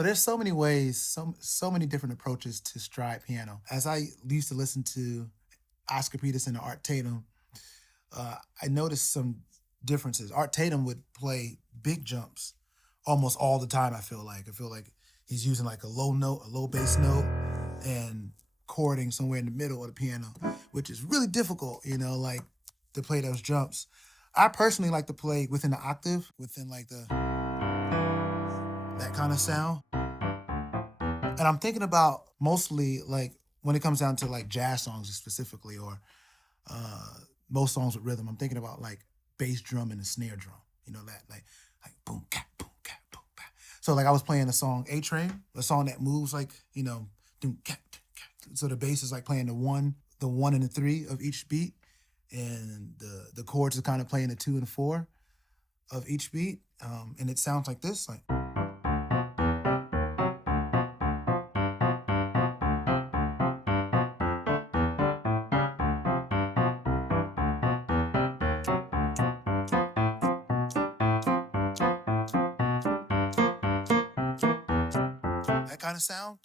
So there's so many ways, so many different approaches to stride piano. As I used to listen to Oscar Peterson and Art Tatum, I noticed some differences. Art Tatum would play big jumps almost all the time. I feel like he's using like a low note, a low bass note, and chording somewhere in the middle of the piano, which is really difficult. Like to play those jumps. I personally like to play within the octave, within like the that kind of sound. And I'm thinking about mostly like when it comes down to like jazz songs specifically, or uh, most songs with rhythm. I'm thinking about like bass drum and the snare drum. That like boom cat boom cat boom cat. So like I was playing the song A Train, a song that moves like doom cat. So the bass is like playing the one and the three of each beat, and the chords are kind of playing the two and four of each beat, and it sounds like this, like. That kind of sound.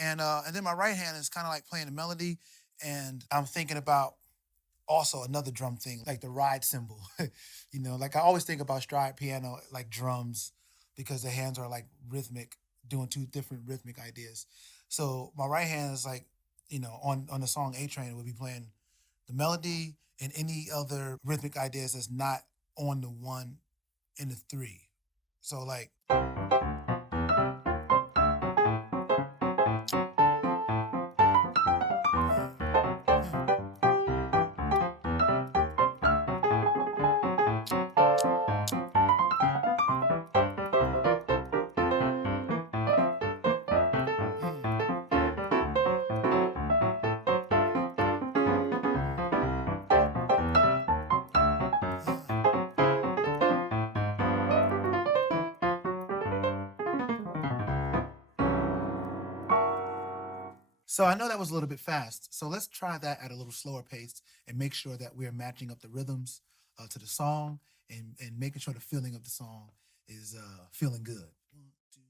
And then my right hand is kind of like playing a melody, and I'm thinking about also another drum thing, like the ride cymbal. Like I always think about stride piano like drums because the hands are like rhythmic, doing two different rhythmic ideas. So my right hand is like, on the song A Train, it would be playing the melody and any other rhythmic ideas that's not on the one and the three. So like. So I know that was a little bit fast. So let's try that at a little slower pace and make sure that we're matching up the rhythms to the song, and making sure the feeling of the song is feeling good. One, two,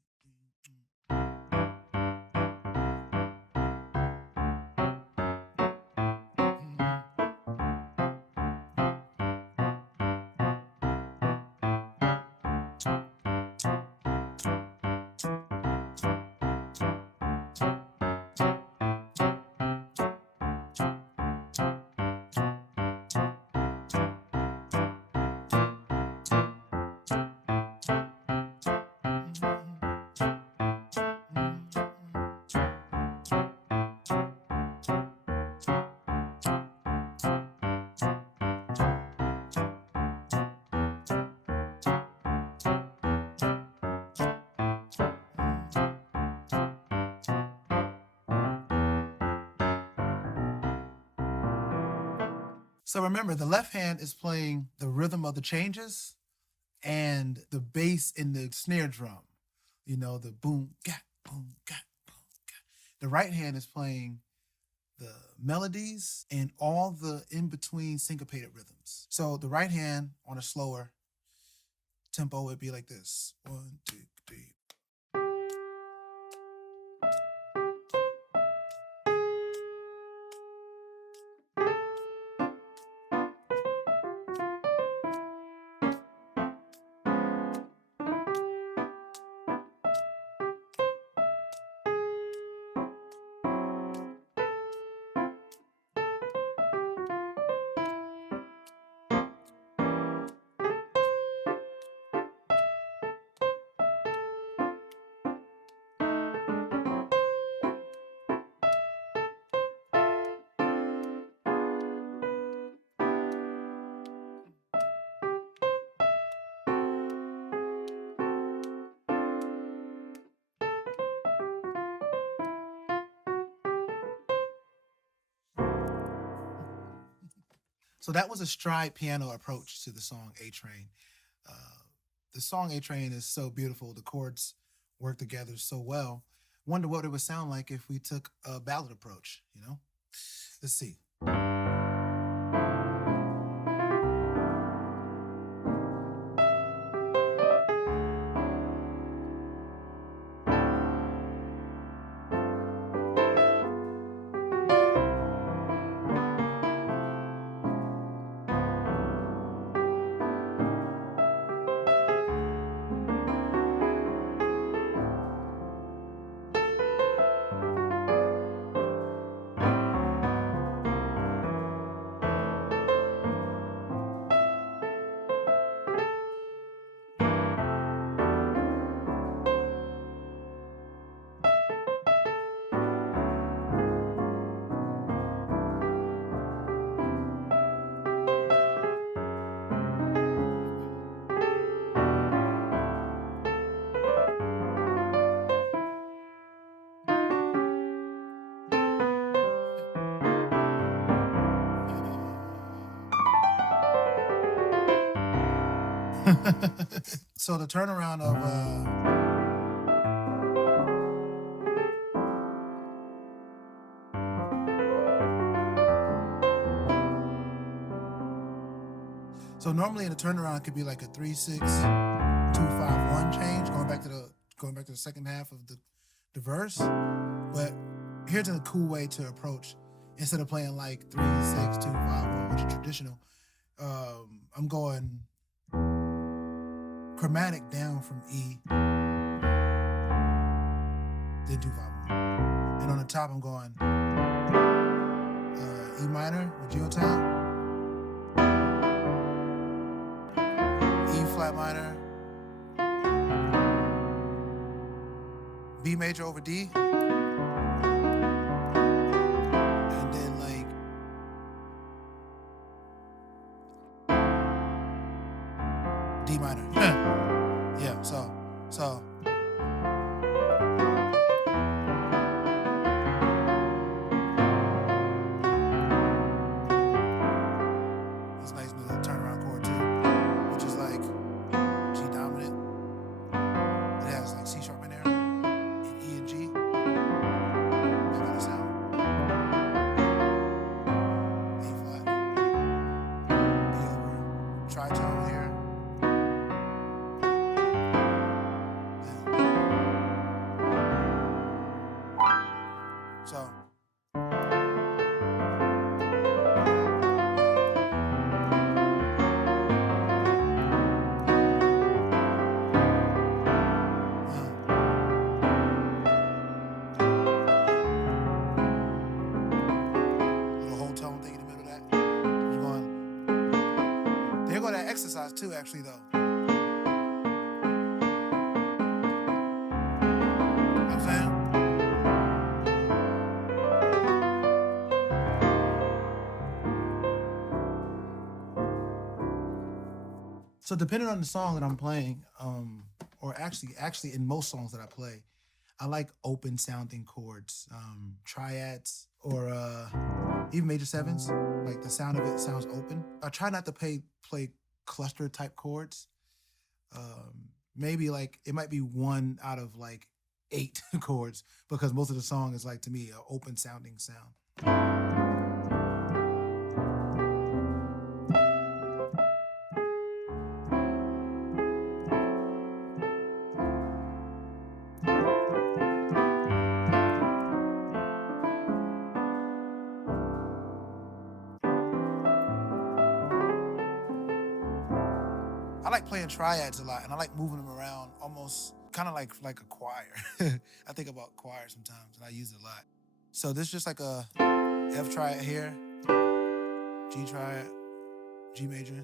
So remember, the left hand is playing the rhythm of the changes and the bass in the snare drum. The boom, gat, boom, gat, boom, gat. The right hand is playing the melodies and all the in between syncopated rhythms. So the right hand on a slower tempo would be like this: 1, 2, 3. So that was a stride piano approach to the song A Train. Uh, the song A Train is so beautiful. The chords work together so well. Wonder what it would sound like if we took a ballad approach. Let's see. So the turnaround of so normally in a turnaround it could be like a 3-6-2-5-1 change, going back to the second half of the verse. But here's a cool way to approach, instead of playing like 3-6-2-5-1, which is traditional. I'm going chromatic down from E, then 2-5-1, and on the top I'm going E minor with geotab, E flat minor, B major over D, and then like D minor. Yeah, so this nice new turnaround chord too, which is like G dominant. It has like C sharp in there, and E and G. That kind of sound. A flat, B over, tritone here. So little whole tone thing in the middle of that. You're going, there go that exercise too, actually though. You know what I'm saying? So depending on the song that I'm playing, or actually in most songs that I play, I like open sounding chords, triads, or even major sevens. Like the sound of it sounds open. I try not to play cluster type chords. Maybe like it might be 1 out of like 8 chords, because most of the song is like, to me, an open sounding sound. I like playing triads a lot, and I like moving them around, almost kind of like a choir. I think about choir sometimes, and I use it a lot. So this is just like a F triad here, G triad, G major,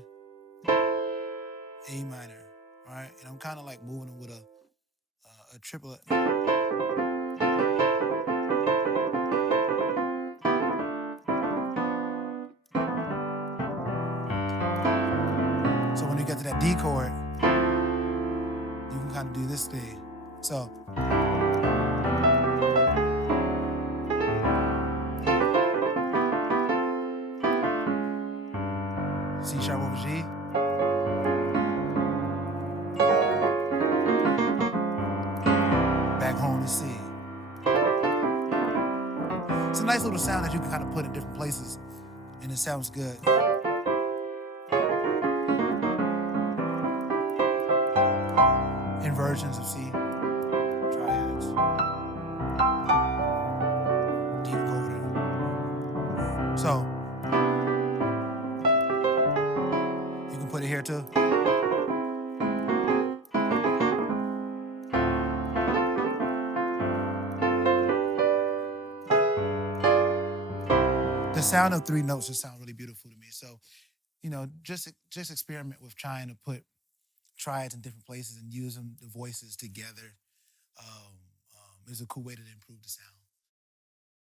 A minor, all right? And I'm kind of like moving them with a triplet. So when you get to that D chord, you can kind of do this thing. So C sharp over G. Back home to C. It's a nice little sound that you can kind of put in different places, and it sounds good. Inversions of C, triads. D can go over there. So you can put it here too. The sound of 3 notes just sounds really beautiful to me. So, you know, just experiment with trying to put triads in different places and use them, the voices together. Is a cool way to improve the sound.